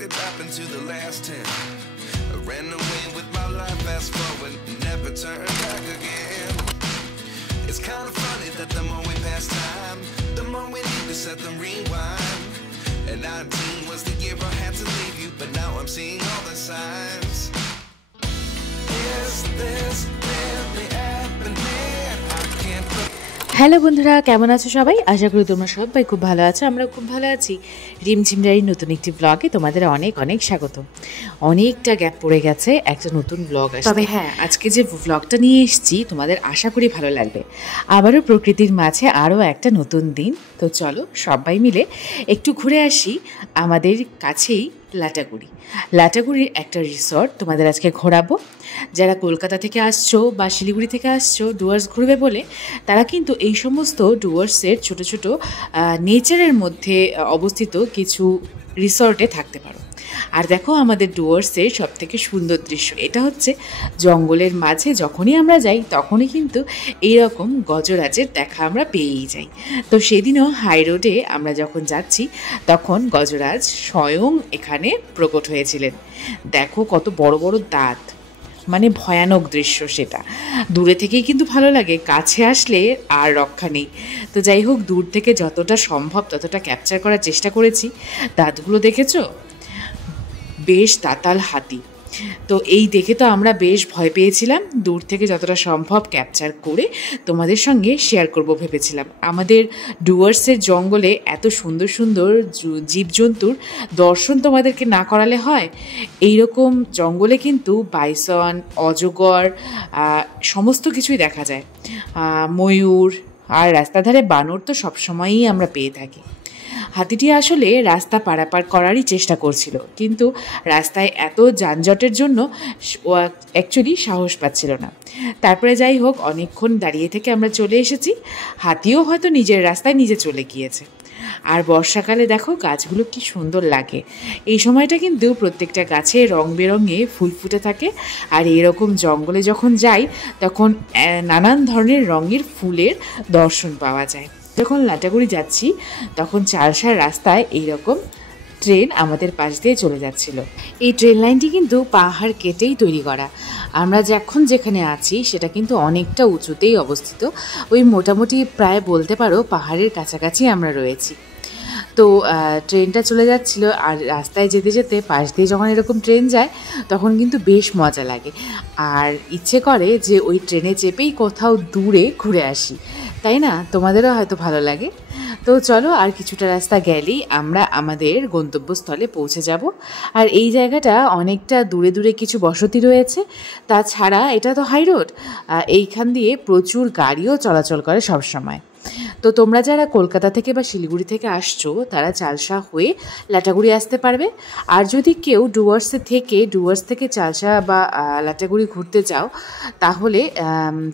could happen to the last 10. I ran away with my life, fast forward, never turn back again. It's kind of funny that the more we pass time, the more we need to set them rewind. And 19 was the year I had to leave you, but now I'm seeing all the signs. Is this really happening? I can't believe. Hello বন্ধুরা, কেমন আছো সবাই? আশা করি তোমরা সবাই খুব ভালো আছো। আমরা খুব ভালো আছি। রিমঝিম ডায়েরির নতুন একটি ব্লগে তোমাদের অনেক অনেক স্বাগত। অনেকটা গ্যাপ পড়ে গেছে একটা নতুন ব্লগ আসছে, তবে হ্যাঁ, আজকে যে ব্লগটা নিয়ে এসেছি তোমাদের আশা করি ভালো লাগবে। আবারও প্রকৃতির মাঝে আরও একটা নতুন দিন। তো চলো সবাই মিলে একটু ঘুরে আসি আমাদের কাছেই লাটাগুড়ির একটা রিসর্ট তোমাদের আজকে ঘোরাবো। যারা কলকাতা থেকে আসছো বা শিলিগুড়ি থেকে আসছো ডুয়ার্স ঘুরবে বলে, তারা কিন্তু এই সমস্ত ডুয়ার্সের ছোট ছোট নেচারের মধ্যে অবস্থিত কিছু রিসর্টে থাকতে পারো। আর দেখো, আমাদের ডুয়ার্সের সব থেকে সুন্দর দৃশ্য এটা হচ্ছে জঙ্গলের মাঝে যখনই আমরা যাই তখনই কিন্তু এইরকম গজরাজের দেখা আমরা পেয়েই যাই। তো সেদিনও হাই রোডে আমরা যখন যাচ্ছি তখন গজরাজ স্বয়ং এখানে প্রকট হয়েছিলেন। দেখো কত বড় বড় দাঁত, মানে ভয়ানক দৃশ্য সেটা। দূরে থেকেই কিন্তু ভালো লাগে, কাছে আসলে আর রক্ষা নেই। তো যাই হোক, দূর থেকে যতটা সম্ভব ততটা ক্যাপচার করার চেষ্টা করেছি। দাঁতগুলো দেখেছো? বেশ দাঁতাল হাতি। তো এই দেখে তো আমরা বেশ ভয় পেয়েছিলাম। দূর থেকে যতটা সম্ভব ক্যাপচার করে তোমাদের সঙ্গে শেয়ার করব ভেবেছিলাম। আমাদের ডুয়ার্সের জঙ্গলে এত সুন্দর সুন্দর জীবজন্তুর দর্শন তোমাদেরকে না করালে হয়। এই রকম জঙ্গলে কিন্তু বাইসন, অজগর সমস্ত কিছুই দেখা যায়। ময়ূর আর রাস্তার ধারে বানর তো সবসময়ই আমরা পেয়ে থাকি। হাতিটি আসলে রাস্তা পারাপার করারই চেষ্টা করছিল, কিন্তু রাস্তায় এত যানজটের জন্য ও অ্যাকচুয়ালি সাহস পাচ্ছিল না। তারপরে যাই হোক, অনেকক্ষণ দাঁড়িয়ে থেকে আমরা চলে এসেছি। হাতিও হয়তো নিজের রাস্তায় নিজে চলে গিয়েছে। আর বর্ষাকালে দেখো গাছগুলো কি সুন্দর লাগে। এই সময়টা কিন্তু প্রত্যেকটা গাছে রং বেরঙে ফুল ফুটে থাকে। আর এরকম জঙ্গলে যখন যাই তখন নানান ধরনের রঙের ফুলের দর্শন পাওয়া যায়। যখন লাটাগুড়ি যাচ্ছি তখন চারসার রাস্তায় এইরকম ট্রেন আমাদের পাশ দিয়ে চলে যাচ্ছিল। এই ট্রেন লাইনটি কিন্তু পাহাড় কেটেই তৈরি করা। আমরা যখন যেখানে আছি সেটা কিন্তু অনেকটা উঁচুতেই অবস্থিত। ওই মোটামুটি প্রায় বলতে পারো পাহাড়ের কাছাকাছি আমরা রয়েছি। তো ট্রেনটা চলে যাচ্ছিল, আর রাস্তায় যেতে যেতে পাশ দিয়ে যখন এরকম ট্রেন যায় তখন কিন্তু বেশ মজা লাগে। আর ইচ্ছে করে যে ওই ট্রেনে চেপেই কোথাও দূরে ঘুরে আসি, তাই না? তোমাদেরও হয়তো ভালো লাগে। তো চলো, আর কিছুটা রাস্তা গেলেই আমরা আমাদের গন্তব্যস্থলে পৌঁছে যাব। আর এই জায়গাটা অনেকটা দূরে দূরে কিছু বসতি রয়েছে। তাছাড়া এটা তো হাই রোড, এইখান দিয়ে প্রচুর গাড়িও চলাচল করে সবসময়। তো তোমরা যারা কলকাতা থেকে বা শিলিগুড়ি থেকে আসছো তারা চালসা হয়ে লাটাগুড়ি আসতে পারবে। আর যদি কেউ ডুয়ার্স থেকে চালসা বা লাটাগুড়ি ঘুরতে চাও, তাহলে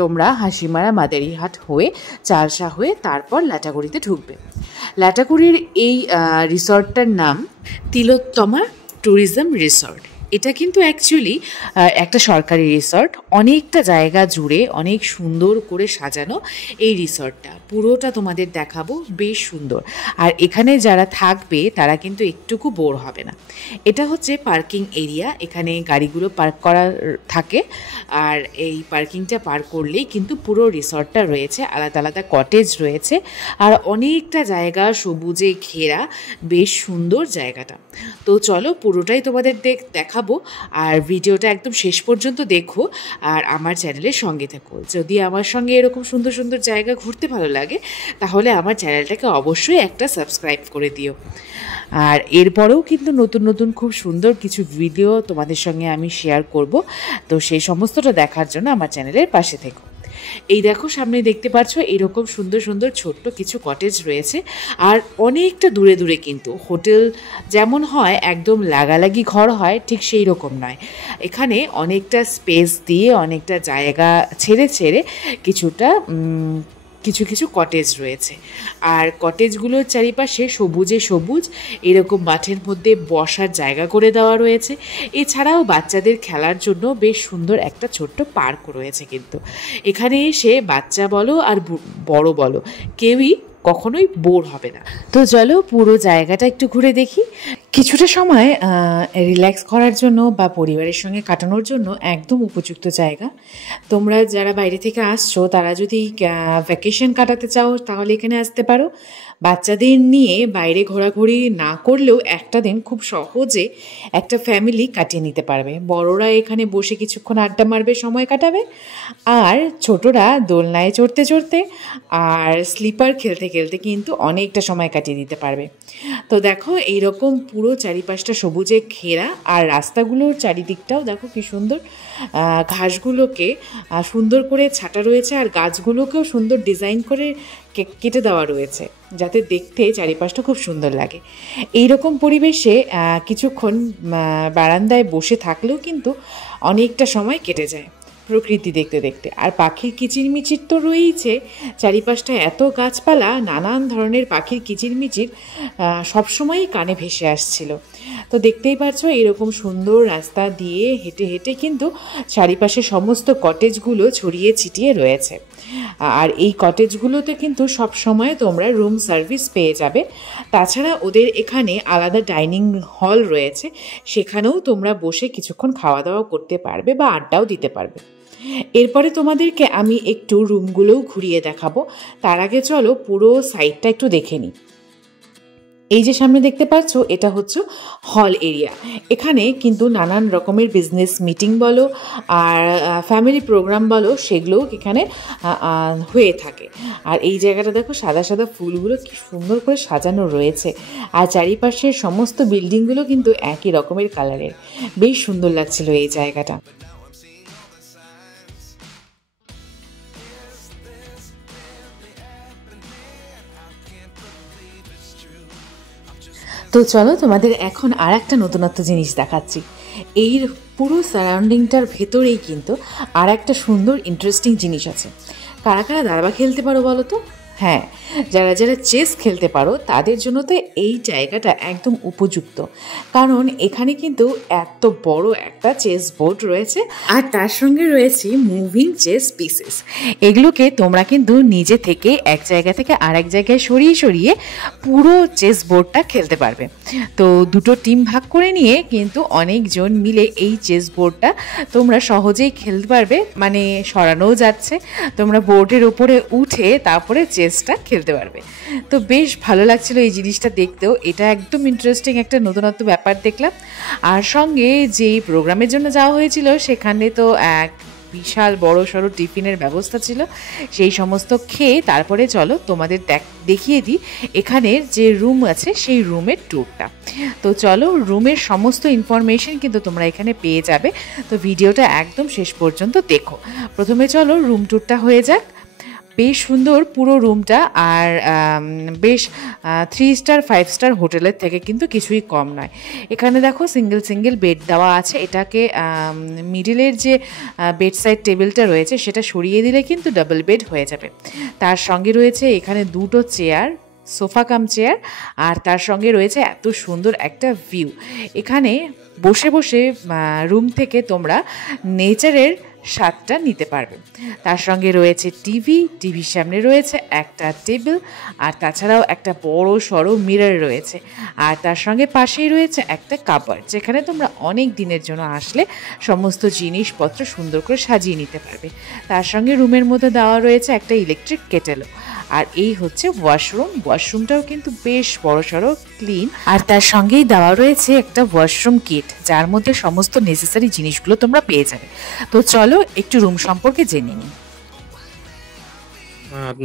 তোমরা হাসিমারা মাদারিহাট হয়ে চালসা হয়ে তারপর লাটাগুড়িতে ঢুকবে। লাটাগুড়ির এই রিসর্টটার নাম তিলোত্তমা ট্যুরিজম রিসর্ট। এটা কিন্তু অ্যাকচুয়ালি একটা সরকারি রিসর্ট। অনেকটা জায়গা জুড়ে অনেক সুন্দর করে সাজানো এই রিসর্টটা। পুরোটা তোমাদের দেখাবো, বেশ সুন্দর। আর এখানে যারা থাকবে তারা কিন্তু একটুকু বোর হবে না। এটা হচ্ছে পার্কিং এরিয়া, এখানে গাড়িগুলো পার্ক করা থাকে। আর এই পার্কিংটা পার করলেই কিন্তু পুরো রিসর্টটা রয়েছে, আলাদা আলাদা কটেজ রয়েছে। আর অনেকটা জায়গা সবুজে ঘেরা, বেশ সুন্দর জায়গাটা। তো চলো পুরোটাই তোমাদের দেখাবো। আর ভিডিওটা একদম শেষ পর্যন্ত দেখো আর আমার চ্যানেলের সঙ্গে থাকো। যদি আমার সঙ্গে এরকম সুন্দর সুন্দর জায়গা ঘুরতে ভালো লাগে তাহলে আমার চ্যানেলটাকে অবশ্যই একটা সাবস্ক্রাইব করে দিও। আর এরপরেও কিন্তু নতুন নতুন খুব সুন্দর কিছু ভিডিও তোমাদের সঙ্গে আমি শেয়ার করব। তো সেই সমস্তটা দেখার জন্য আমার চ্যানেলের পাশে থেকো। এই দেখো, সামনে দেখতে পাচ্ছ এরকম সুন্দর সুন্দর ছোট্ট কিছু কটেজ রয়েছে। আর অনেকটা দূরে দূরে কিন্তু হোটেল যেমন হয় একদম লাগালাগি ঘর হয়, ঠিক সেই রকম নয়। এখানে অনেকটা স্পেস দিয়ে অনেকটা জায়গা ছেড়ে ছেড়ে কিছুটা কিছু কিছু কটেজ রয়েছে। আর কটেজগুলোর চারিপাশে সবুজে সবুজ এরকম মাঠের মধ্যে বসার জায়গা করে দেওয়া রয়েছে। এছাড়াও বাচ্চাদের খেলার জন্য বেশ সুন্দর একটা ছোট্ট পার্ক রয়েছে। কিন্তু এখানে এসে বাচ্চা বলো আর বড় বলো কেউই কখনোই বোর হবে না। তো চলো পুরো জায়গাটা একটু ঘুরে দেখি। কিছুটা সময় রিল্যাক্স করার জন্য বা পরিবারের সঙ্গে কাটানোর জন্য একদম উপযুক্ত জায়গা। তোমরা যারা বাইরে থেকে আসছো তারা যদি ভ্যাকেশন কাটাতে চাও তাহলে এখানে আসতে পারো। বাচ্চাদের নিয়ে বাইরে ঘোরাঘুরি না করলেও একটা দিন খুব সহজে একটা ফ্যামিলি কাটিয়ে নিতে পারবে। বড়রা এখানে বসে কিছুক্ষণ আড্ডা মারবে, সময় কাটাবে, আর ছোটরা দোলনায় চড়তে চড়তে আর স্লিপার খেলতে খেলতে কিন্তু অনেকটা সময় কাটিয়ে দিতে পারবে। তো দেখো এইরকম পুরো চারিপাশটা সবুজে ঘেরা, আর রাস্তাগুলোর চারিদিকটাও দেখো কি সুন্দর, ঘাসগুলোকে সুন্দর করে ছাটা রয়েছে, আর গাছগুলোকেও সুন্দর ডিজাইন করে কেটে দেওয়া রয়েছে যাতে দেখতে চারিপাশটা খুব সুন্দর লাগে। এইরকম পরিবেশে কিছুক্ষণ বারান্দায় বসে থাকলেও কিন্তু অনেকটা সময় কেটে যায় প্রকৃতি দেখতে দেখতে। আর পাখির কিচিরমিচির তো রয়েইছে, চারিপাশটা এত গাছপালা, নানান ধরনের পাখির কিচিরমিচির সবসময়ই কানে ভেসে আসছিল। তো দেখতেই পাচ্ছ এরকম সুন্দর রাস্তা দিয়ে হেঁটে হেঁটে কিন্তু চারিপাশে সমস্ত কটেজগুলো ছড়িয়ে ছিটিয়ে রয়েছে। আর এই কটেজগুলোতে কিন্তু সব সময় তোমরা রুম সার্ভিস পেয়ে যাবে। তাছাড়া ওদের এখানে আলাদা ডাইনিং হল রয়েছে, সেখানেও তোমরা বসে কিছুক্ষণ খাওয়া দাওয়া করতে পারবে বা আড্ডাও দিতে পারবে। এরপরে তোমাদেরকে আমি একটু রুমগুলোও ঘুরিয়ে দেখাবো। তার আগে চলো পুরো সাইডটা একটু দেখে নিই। এই যে সামনে দেখতে পাচ্ছ এটা হচ্ছে হল এরিয়া। এখানে কিন্তু নানান রকমের বিজনেস মিটিং বলো আর ফ্যামিলি প্রোগ্রাম বলো সেগুলোও এখানে হয়ে থাকে। আর এই জায়গাটা দেখো সাদা সাদা ফুলগুলো কি সুন্দর করে সাজানো রয়েছে, আর চারিপাশের সমস্ত বিল্ডিংগুলো কিন্তু একই রকমের কালারের। বেশ সুন্দর লাগছিল এই জায়গাটা। তো চলো তোমাদের এখন আর একটা নতুনত্ব জিনিস দেখাচ্ছি। এই পুরো সারাউন্ডিংটার ভেতরেই কিন্তু আর একটা সুন্দর ইন্টারেস্টিং জিনিস আছে। কারা কারা দাবা খেলতে পারো বলো তো? হ্যাঁ, যারা যারা চেস খেলতে পারো তাদের জন্য তো এই জায়গাটা একদম উপযুক্ত, কারণ এখানে কিন্তু এত বড় একটা চেস বোর্ড রয়েছে, আর তার সঙ্গে রয়েছে মুভিং চেস পিসেস। এগুলোকে তোমরা কিন্তু নিজে থেকে এক জায়গা থেকে আরেক জায়গায় সরিয়ে সরিয়ে পুরো চেস বোর্ডটা খেলতে পারবে। তো দুটো টিম ভাগ করে নিয়ে কিন্তু অনেকজন মিলে এই চেস বোর্ডটা তোমরা সহজেই খেলতে পারবে, মানে সরানোও যাচ্ছে, তোমরা বোর্ডের উপরে উঠে তারপরে চেসটা খেলতে পারবে। তো বেশ ভালো লাগছিল এই জিনিসটা দেখতেও। এটা একদম ইন্টারেস্টিং একটা নতুনত্ব ব্যাপার দেখলাম। আর সঙ্গে যেই প্রোগ্রামের জন্য যাওয়া হয়েছিল সেখানে তো এক বিশাল বড় সড়ো টিফিনের ব্যবস্থা ছিল। সেই সমস্ত খেয়ে তারপরে চলো তোমাদের দেখিয়ে দিই এখানের যে রুম আছে সেই রুমের ট্যুরটা। তো চলো, রুমের সমস্ত ইনফরমেশন কিন্তু তোমরা এখানে পেয়ে যাবে, তো ভিডিওটা একদম শেষ পর্যন্ত দেখো। প্রথমে চলো রুম ট্যুরটা হয়ে যাক। বেশ সুন্দর পুরো রুমটা, আর বেশ 3 স্টার 5 স্টার হোটেলের থেকে কিন্তু কিছুই কম নয়। এখানে দেখো সিঙ্গেল সিঙ্গেল বেড দেওয়া আছে। এটাকে মিডিলের যে বেড সাইড টেবিলটা রয়েছে সেটা সরিয়ে দিলে কিন্তু ডাবল বেড হয়ে যাবে। তার সঙ্গে রয়েছে এখানে দুটো চেয়ার, সোফা কাম চেয়ার, আর তার সঙ্গে রয়েছে এত সুন্দর একটা ভিউ। এখানে বসে বসে রুম থেকে তোমরা নেচারের স্বাদটা নিতে পারবে। তার সঙ্গে রয়েছে টিভির সামনে রয়েছে একটা টেবিল, আর তাছাড়াও একটা বড় সড়ো মিরর রয়েছে, আর তার সঙ্গে পাশেই রয়েছে একটা কাপড়, যেখানে তোমরা অনেক দিনের জন্য আসলে সমস্ত জিনিসপত্র সুন্দর করে সাজিয়ে নিতে পারবে। তার সঙ্গে রুমের মধ্যে দেওয়া রয়েছে একটা ইলেকট্রিক কেটেলও। আর এই হচ্ছে ওয়াশরুমটাও কিন্তু বেশ বড়সড়, ক্লিন, আর তার সঙ্গেই দেওয়া রয়েছে একটা ওয়াশরুম কিট, যার মধ্যে সমস্ত নেসেসারি জিনিসগুলো তোমরা পেয়ে যাবে। তো চলো একটু রুম সম্পর্কে জেনে নিই।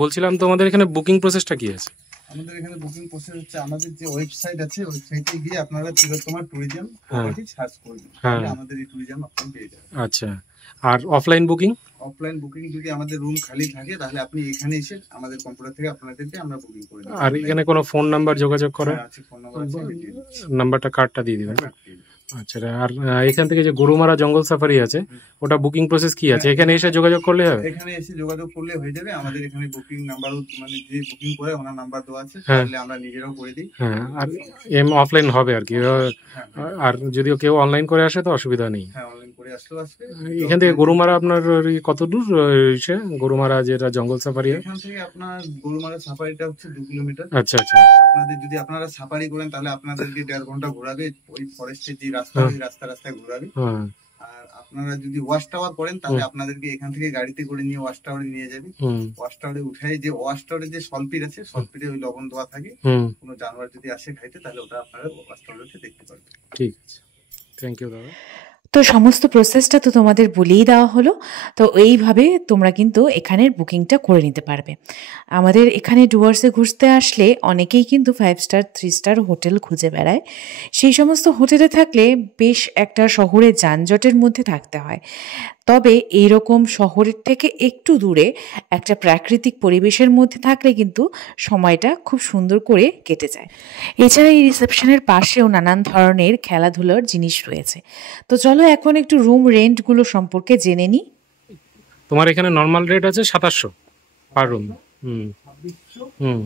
বলছিলাম তোমাদের এখানে বুকিং প্রসেসটা কি আছে? আমাদের এখানে বুকিং প্রসেস হচ্ছে, আমাদের যে ওয়েবসাইট আছে ওয়েবসাইটে গিয়ে আপনারা তিলোত্তমা ট্যুরিজম সার্চ করবেন, তাহলে আমাদের এই ট্যুরিজম অপশন পেয়ে যাবেন। আচ্ছা, আর অফলাইন বুকিং? অফলাইন বুকিং যদি আমাদের রুম খালি থাকে তাহলে আপনি এখানে এসে আমাদের কম্পিউটার থেকে আপনাদেরকে আমরা বুকিং করে দেব। আর এখানে কোনো ফোন নাম্বার যোগাযোগ করার আছে? ফোন নাম্বার আছে, নাম্বারটা কার্ডটা দিয়ে দিবেন। আচ্ছা, আর এখান থেকে যে গরুমারা জঙ্গল সাফারি আছে ওটা বুকিং প্রসেস কি আছে? এখানে এসে যোগাযোগ করলে হবে? এখানে এসে যোগাযোগ করলে হয়ে যাবে। আমাদের এখানে বুকিং নাম্বার, মানে যে বুকিং করে ওনার নাম্বার দেওয়া আছে, তাহলে আমরা নিজেরাও করে দিই। হ্যাঁ, আর অফলাইন হবে আর কি। আর যদিও কেউ অনলাইন করে আসে তো অসুবিধা নেই। হ্যাঁ, অনলাইন করে আসলেও আসবে। এখান থেকে গরুমারা আপনার কত দূর? গরুমারা যেটা জঙ্গল সাফারি, এখান থেকে আপনার গরুমারা সাফারিটা হচ্ছে 2 কিলোমিটার। আচ্ছা আচ্ছা। আপনাদের যদি আপনারা সাফারি করেন তাহলে আপনাদেরকে 1.5 ঘন্টা ঘোরাবে, ওই ফরেস্টের যে রাস্তা ওই রাস্তায় ঘোরাবে। আর আপনারা যদি ওয়াচ টাওয়ার করেন তাহলে আপনাদেরকে এখান থেকে গাড়িতে করে নিয়ে ওয়াচ টাওয়ারে নিয়ে যাবে। ওয়াচ টাওয়ারে উঠাই যে ওয়াচ টাওয়ারে যে সলপিট আছে, সলপিটে ওই লবণ দেওয়া থাকে, কোনো জানোয়ার যদি আসে খাইতে তাহলে ওটা আপনারা ওয়াচ টাওয়ারে দেখতে পারবেন। ঠিক আছে, থ্যাংক ইউ দাদা। তো সমস্ত প্রসেসটা তো তোমাদের বলেই দেওয়া হলো। তো এইভাবে তোমরা কিন্তু এখানের বুকিংটা করে নিতে পারবে। আমাদের এখানে ডুয়ার্সে ঘুরতে আসলে অনেকেই কিন্তু 5 স্টার 3 স্টার হোটেল খুঁজে বেড়ায়। সেই সমস্ত হোটেলে থাকলে বেশ একটা শহরে যানজটের মধ্যে থাকতে হয়। তবে এইরকম শহরের থেকে একটু দূরে একটা প্রাকৃতিক পরিবেশের মধ্যে থাকলে কিন্তু সময়টা খুব সুন্দর করে কেটে যায়। এছাড়া এই রিসেপশনের পাশেও নানান ধরনের খেলাধুলার জিনিস রয়েছে। তো চলো এখন একটু রুম রেন্টগুলো সম্পর্কে জেনে নিই। তোমার এখানে নর্মাল রেট আছে 2700 পার রুম। 3200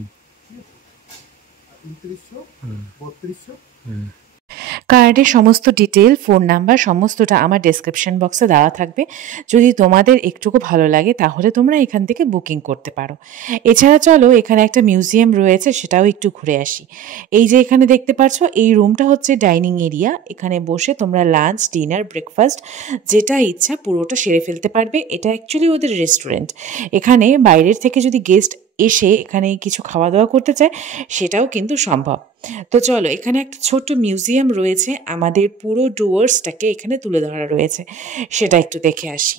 কার্ডের সমস্ত ডিটেল, ফোন নাম্বার সমস্তটা আমার ডেসক্রিপশন বক্সে দেওয়া থাকবে। যদি তোমাদের একটুকু ভালো লাগে তাহলে তোমরা এখান থেকে বুকিং করতে পারো। এছাড়া চলো এখানে একটা মিউজিয়াম রয়েছে, সেটাও একটু ঘুরে আসি। এই যে এখানে দেখতে পাচ্ছ, এই রুমটা হচ্ছে ডাইনিং এরিয়া। এখানে বসে তোমরা লাঞ্চ, ডিনার, ব্রেকফাস্ট যেটা ইচ্ছা পুরোটা সেরে ফেলতে পারবে। এটা অ্যাকচুয়ালি ওদের রেস্টুরেন্ট। এখানে বাইরের থেকে যদি গেস্ট এসে এখানে কিছু খাওয়া দাওয়া করতে চায় সেটাও কিন্তু সম্ভব। তো চলো, এখানে একটা ছোট্ট মিউজিয়াম রয়েছে, আমাদের পুরো ডুয়ার্সটাকে এখানে তুলে ধরা রয়েছে, সেটা একটু দেখে আসি।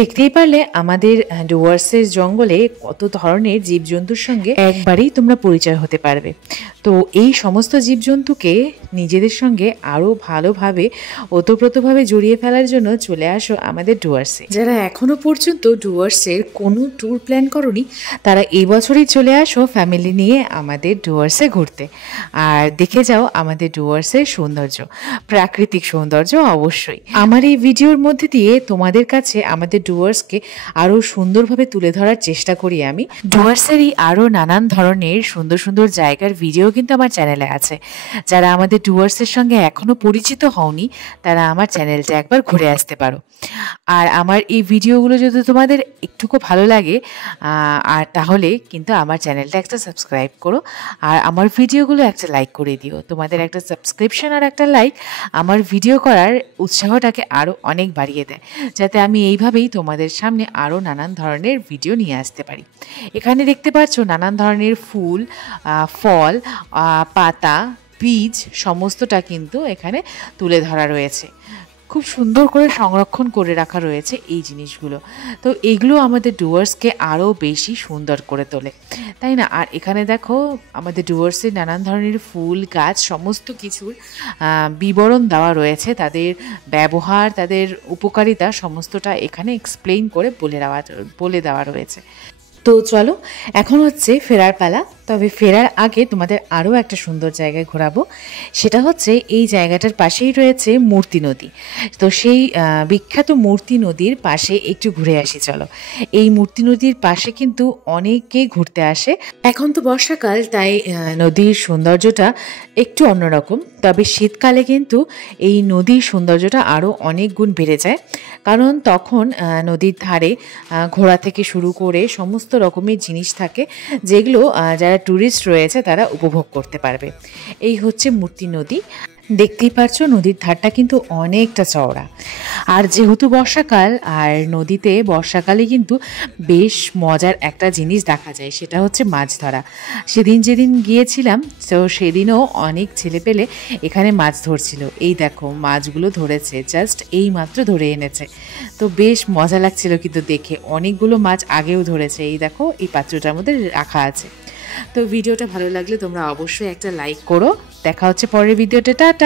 দেখতেই পারলে আমাদের ডুয়ার্সের জঙ্গলে কত ধরনের জীবজন্তুর সঙ্গে একবারেই তোমরা পরিচয় হতে পারবে। তো এই সমস্ত জীবজন্তুকে নিজেদের সঙ্গে আরও ভালোভাবে ওতপ্রোতভাবে জড়িয়ে ফেলার জন্য চলে আসো আমাদের ডুয়ার্সে। যারা এখনও পর্যন্ত ডুয়ার্সের কোনো ট্যুর প্ল্যান করোনি তারা এই বছরই চলে আসো ফ্যামিলি নিয়ে আমাদের ডুয়ার্সে ঘুরতে, আর দেখে যাও আমাদের ডুয়ার্সের সৌন্দর্য, প্রাকৃতিক সৌন্দর্য। অবশ্যই আমার এই ভিডিওর মধ্যে দিয়ে তোমাদের কাছে আমাদের ডুয়ার্সকে আরও সুন্দরভাবে তুলে ধরার চেষ্টা করি আমি। ডুয়ার্সেরই আরও নানান ধরনের সুন্দর সুন্দর জায়গার ভিডিও কিন্তু আমার চ্যানেলে আছে। যারা আমাদের ডুয়ার্সের সঙ্গে এখনও পরিচিত হওনি তারা আমার চ্যানেলটা একবার ঘুরে আসতে পারো। আর আমার এই ভিডিওগুলো যদি তোমাদের একটুকু ভালো লাগে আর তাহলে কিন্তু আমার চ্যানেলটা একটা সাবস্ক্রাইব করো, আর আমার ভিডিওগুলো একটা লাইক করে দিও। তোমাদের একটা সাবস্ক্রিপশন আর একটা লাইক আমার ভিডিও করার উৎসাহটাকে আরও অনেক বাড়িয়ে দেয়, যাতে আমি এইভাবেই তোমাদের সামনে আরও নানান ধরনের ভিডিও নিয়ে আসতে পারি। এখানে দেখতে পাচ্ছ নানান ধরনের ফুল, ফল, পাতা, বীজ সমস্তটা কিন্তু এখানে তুলে ধরা রয়েছে। খুব সুন্দর করে সংরক্ষণ করে রাখা রয়েছে এই জিনিসগুলো। তো এগুলো আমাদের ডুয়ার্সকে আরও বেশি সুন্দর করে তোলে, তাই না? আর এখানে দেখো আমাদের ডুয়ার্সে নানান ধরনের ফুল গাছ সমস্ত কিছুর বিবরণ দেওয়া রয়েছে, তাদের ব্যবহার, তাদের উপকারিতা সমস্তটা এখানে এক্সপ্লেইন করে বলে দেওয়া রয়েছে। তো চলো এখন হচ্ছে ফেরার পালা। তবে ফেরার আগে তোমাদের আরও একটা সুন্দর জায়গায় ঘোরাবো। সেটা হচ্ছে এই জায়গাটার পাশেই রয়েছে মূর্তি নদী। তো সেই বিখ্যাত মূর্তি নদীর পাশে একটু ঘুরে আসি চলো। এই মূর্তি নদীর পাশে কিন্তু অনেকেই ঘুরতে আসে। এখন তো বর্ষাকাল, তাই নদীর সৌন্দর্যটা একটু অন্যরকম। তবে শীতকালে কিন্তু এই নদীর সৌন্দর্যটা আরও অনেক গুণ বেড়ে যায়, কারণ তখন নদীর ধারে ঘোড়া থেকে শুরু করে সমস্ত রকমের জিনিস থাকে, যেগুলো যারা ট্যুরিস্ট রয়েছে তারা উপভোগ করতে পারবে। এই হচ্ছে মূর্তি নদী। দেখতেই পারছো নদীর ধারটা কিন্তু অনেকটা চওড়া। আর যেহেতু বর্ষাকাল, আর নদীতে বর্ষাকালে কিন্তু বেশ মজার একটা জিনিস দেখা যায়, সেটা হচ্ছে মাছ ধরা। যেদিন গিয়েছিলাম তো সেদিনও অনেক ছেলেপেলে এখানে মাছ ধরছিল। এই দেখো মাছগুলো ধরেছে, জাস্ট এই মাত্র ধরে এনেছে। তো বেশ মজা লাগছিল কিন্তু দেখে, অনেকগুলো মাছ আগেও ধরেছে। এই দেখো এই পাত্রটার মধ্যে রাখা আছে। তো ভিডিওটা ভালো লাগলে তোমরা অবশ্যই একটা লাইক করো। দেখা হচ্ছে পরের ভিডিওতে, টাটা।